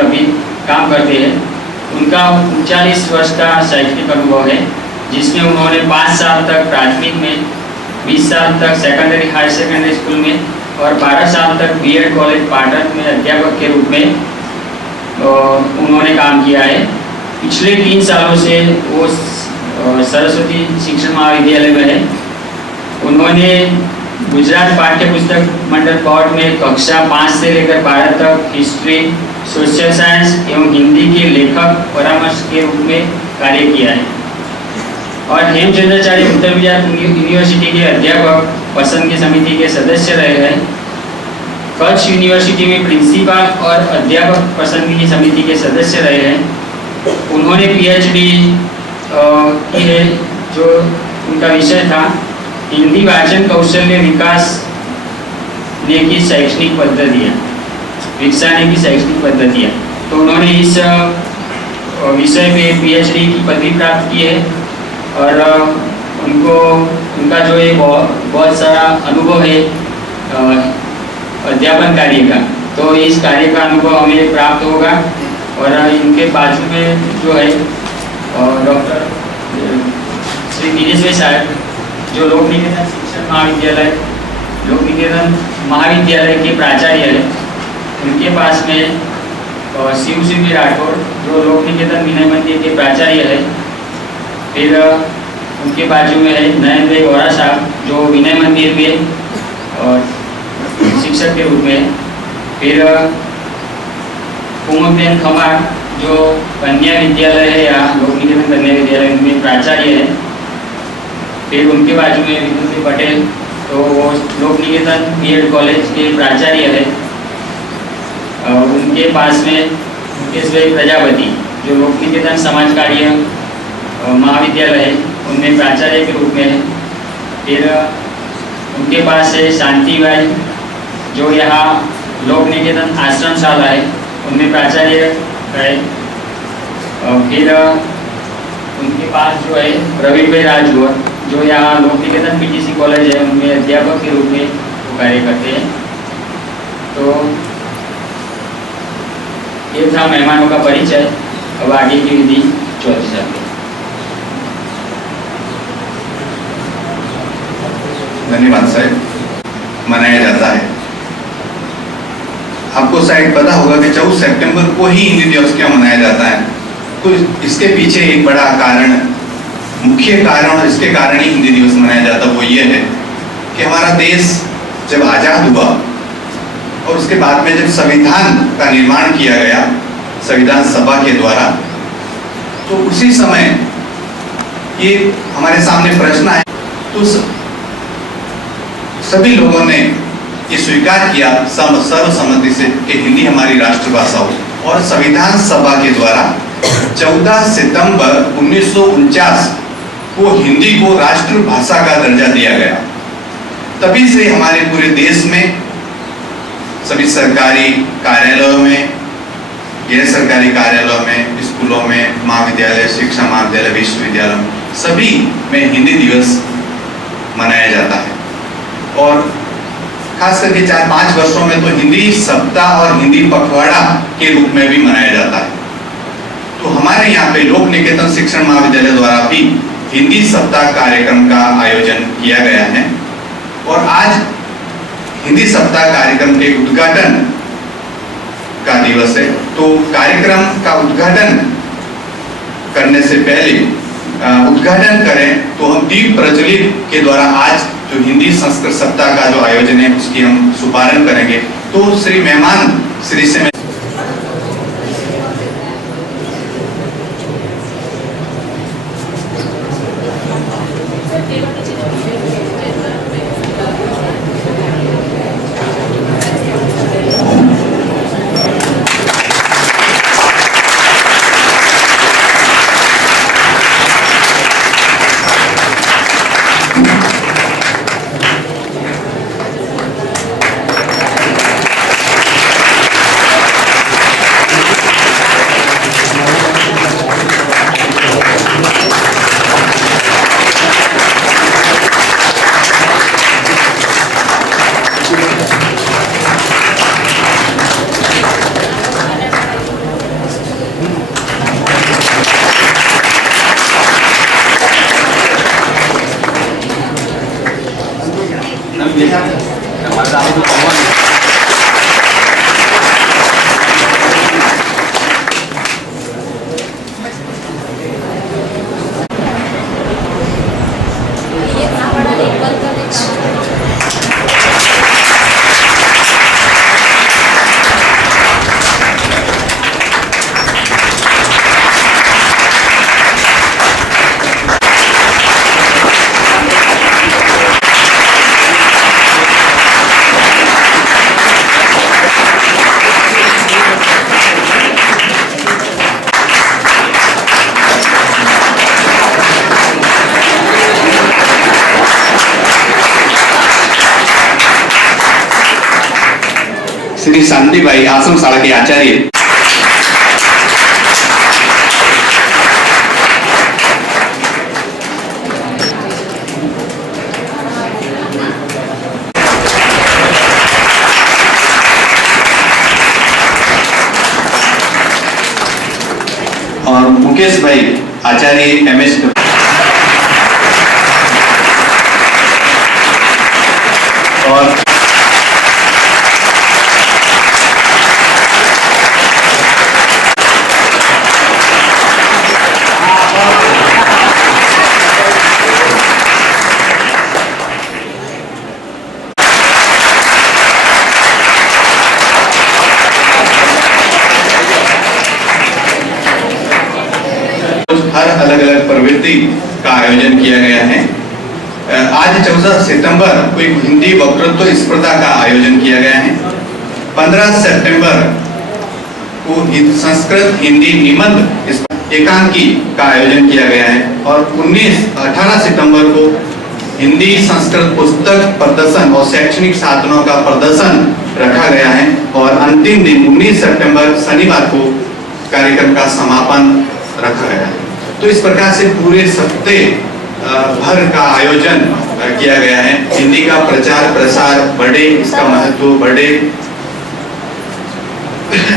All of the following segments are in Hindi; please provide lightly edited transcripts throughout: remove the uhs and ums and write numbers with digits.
अभी काम करते हैं। उनका 39 वर्ष का शैक्षणिक अनुभव है, जिसमें उन्होंने 5 साल तक प्राथमिक में, 20 साल तक सेकेंडरी हायर सेकेंडरी स्कूल में और 12 साल तक बीएड कॉलेज पाटन में अध्यापक के रूप में उन्होंने काम किया है। पिछले 3 सालों से वो सरस्वती शिक्षण महाविद्यालय में है। उन्होंने गुजरात पाठ्य पुस्तक मंडल बोर्ड में कक्षा 5 से लेकर 12 तक हिस्ट्री, सोशल साइंस एवं हिंदी के लेखक परामर्श के रूप में कार्य किया है और हेमचंद्राचार्य उत्तर गुजरात यूनिवर्सिटी के अध्यापक पसंदगी समिति के सदस्य रहे हैं। कच्छ यूनिवर्सिटी में प्रिंसिपल और अध्यापक पसंदगी समिति के सदस्य रहे हैं। उन्होंने पीएचडी की है, जो उनका विषय था हिंदी वाचन कौशल्य विकास ने की शैक्षणिक पद्धतियाँ, विकसाने की शैक्षणिक पद्धतियाँ। तो उन्होंने इस विषय में पीएचडी की पदवी प्राप्त की है और उनका जो है बहुत सारा अनुभव है अध्यापन कार्य का। तो इस कार्य का अनुभव हमें प्राप्त होगा। और इनके बाजू में जो है डॉक्टर श्री गिरीश भाई साहब, जो लोक निकेतन शिक्षण महाविद्यालय, लोक निकेतन महाविद्यालय के प्राचार्य है। उनके पास में शिव सिंह राठौर, जो लोक निकेतन विनय मंदिर के प्राचार्य है। फिर उनके बाजू में है नयन भाई गौरा साहब, जो विनय मंदिर में शिक्षक के रूप में। फिर कुमुदबेन खमार, जो कन्या विद्यालय है या लोक निकेतन कन्या विद्यालय में प्राचार्य है। फिर उनके बाजू में विद्युत पटेल, तो वो लोक निकेतन बीएड कॉलेज के प्राचार्य है। उनके पास में मुकेश भाई प्रजापति, जो लोक निकेतन समाज कार्य महाविद्यालय है, उनमें प्राचार्य के रूप में है। फिर उनके पास है शांति भाई, जो यहाँ लोक निकेतन आश्रम शाला है, उनमें प्राचार्य है। फिर उनके पास जो है प्रवीण भाई राजगौर, जो यहाँ लोक निकेतन पीटीसी कॉलेज है, उनमें अध्यापक के रूप में वो कार्य करते हैं। तो ये था मेहमानों का परिचय। अब आगे की विधि चौथी साहब। धन्यवाद साहब। मनाया जाता है, आपको शायद पता होगा कि 14 सितंबर को ही हिंदी दिवस क्यों मनाया जाता है। तो इसके पीछे एक बड़ा कारण, मुख्य कारण, और इसके कारण ही हिंदी दिवस मनाया जाता है, वो ये है कि हमारा देश जब आजाद हुआ और उसके बाद में जब संविधान का निर्माण किया गया संविधान सभा के द्वारा, तो उसी समय ये हमारे सामने प्रश्न आए, तो सभी लोगों ने ये स्वीकार किया सर्वसम्मति से कि हिंदी हमारी राष्ट्रभाषा हो। और संविधान सभा के द्वारा 14 सितंबर 1949 को हिंदी को राष्ट्रभाषा का दर्जा दिया गया। तभी से हमारे पूरे देश में सभी सरकारी कार्यालयों में, गैर सरकारी कार्यालयों में, स्कूलों में, महाविद्यालय, शिक्षा महाविद्यालय, विश्वविद्यालय, सभी में हिंदी दिवस मनाया जाता है। और खास करके 4-5 वर्षों में तो हिंदी सप्ताह और हिंदी पखवाड़ा के रूप में भी मनाया जाता है। तो हमारे यहाँ पे लोक निकेतन शिक्षण महाविद्यालय द्वारा भी हिंदी सप्ताह कार्यक्रम का आयोजन किया गया है। और आज हिंदी सप्ताह कार्यक्रम के उद्घाटन का दिवस है। तो कार्यक्रम का उद्घाटन करने से पहले उद्घाटन करें तो हम दीप प्रज्वलित के द्वारा आज जो हिंदी संस्कृत सप्ताह का जो आयोजन है उसकी हम शुभारंभ करेंगे। तो श्री मेहमान श्री से श्री शांतिबाई आश्रम शाला के आचार्य। और मुकेश भाई आचार्य MS। और हर अलग अलग प्रवृत्ति का आयोजन किया गया है। आज 14 सितंबर को एक हिंदी वक्तृत्व स्पर्धा का आयोजन किया गया है। 15 सितंबर को संस्कृत हिंदी निबंध एकांकी का आयोजन किया गया है और 18 सितंबर को हिंदी संस्कृत पुस्तक प्रदर्शन और शैक्षणिक साधनों का प्रदर्शन रखा गया है और अंतिम दिन 19 सितंबर शनिवार को कार्यक्रम का समापन रखा गया है। तो इस प्रकार से पूरे सप्ताह भर का आयोजन किया गया है। हिंदी का प्रचार प्रसार बढ़े, इसका महत्व बढ़े।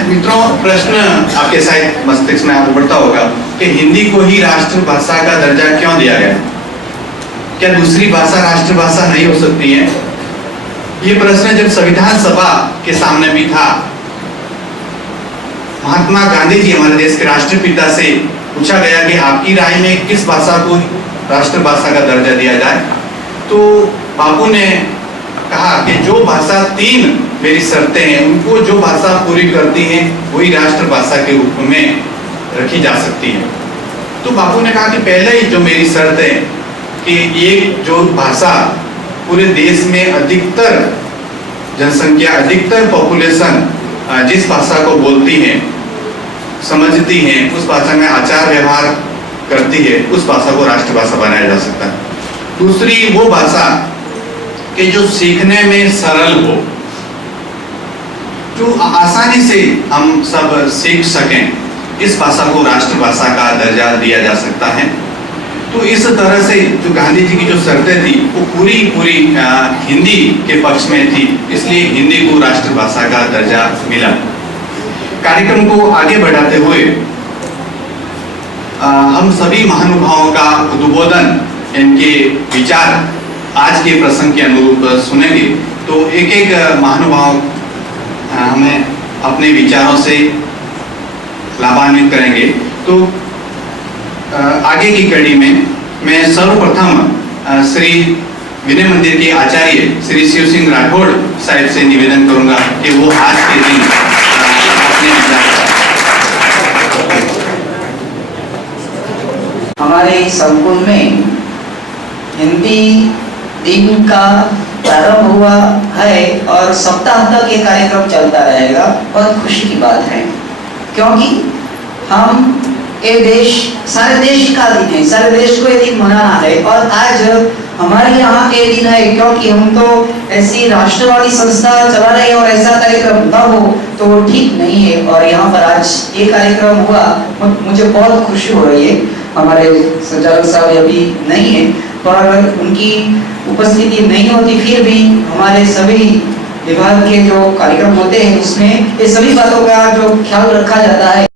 मित्रों, प्रश्न आपके शायद मस्तिष्क में आपको बढ़ता होगा कि हिंदी को ही राष्ट्रभाषा का दर्जा क्यों दिया गया? क्या दूसरी भाषा राष्ट्रभाषा नहीं हो सकती है? ये प्रश्न जब संविधान सभा के सामने भी था, महात्मा गांधी जी हमारे देश के राष्ट्रपिता से पूछा गया कि आपकी राय में किस भाषा को राष्ट्रभाषा का दर्जा दिया जाए, तो बापू ने कहा कि जो भाषा 3 मेरी शर्तें हैं, उनको जो भाषा पूरी करती है वही राष्ट्रभाषा के रूप में रखी जा सकती है। तो बापू ने कहा कि पहले ही जो मेरी शर्त है कि ये जो भाषा पूरे देश में अधिकतर जनसंख्या, अधिकतर पॉपुलेशन जिस भाषा को बोलती है, समझती है, उस भाषा में आचार व्यवहार करती है, उस भाषा को राष्ट्रभाषा बनाया जा सकता है। दूसरी वो भाषा कि जो सीखने में सरल हो, जो आसानी से हम सब सीख सकें, इस भाषा को राष्ट्रभाषा का दर्जा दिया जा सकता है। तो इस तरह से जो गांधी जी की जो शर्तें थी वो पूरी हिंदी के पक्ष में थी, इसलिए हिंदी को राष्ट्रभाषा का दर्जा मिला। कार्यक्रम को आगे बढ़ाते हुए हम सभी महानुभावों का उद्बोधन, इनके विचार आज के प्रसंग के अनुरूप सुनेंगे। तो एक एक महानुभाव हमें अपने विचारों से लाभान्वित करेंगे। तो आगे की कड़ी में मैं सर्वप्रथम श्री विनय मंदिर के आचार्य श्री शिव सिंह राठौड़ साहिब से निवेदन करूंगा कि वो आज के दिन अपने हमारे संकुल में हिंदी दिन का प्रारंभ हुआ है और सप्ताह तक ये कार्यक्रम चलता रहेगा। बहुत खुशी की बात है, क्योंकि हम ये देश, सारे देश का दिन है, सारे देश को ये दिन मनाना है। और आज हमारे यहाँ ये दिन है क्योंकि हम तो ऐसी राष्ट्रवादी संस्था चला रहे हैं और ऐसा कार्यक्रम न हो तो वो ठीक नहीं है। और यहाँ पर आज ये कार्यक्रम हुआ, मुझे बहुत खुशी हो रही है। हमारे संचालक साहब अभी नहीं है, पर अगर उनकी उपस्थिति नहीं होती फिर भी हमारे सभी विभाग के जो कार्यक्रम होते हैं उसमें ये सभी बातों का जो ख्याल रखा जाता है।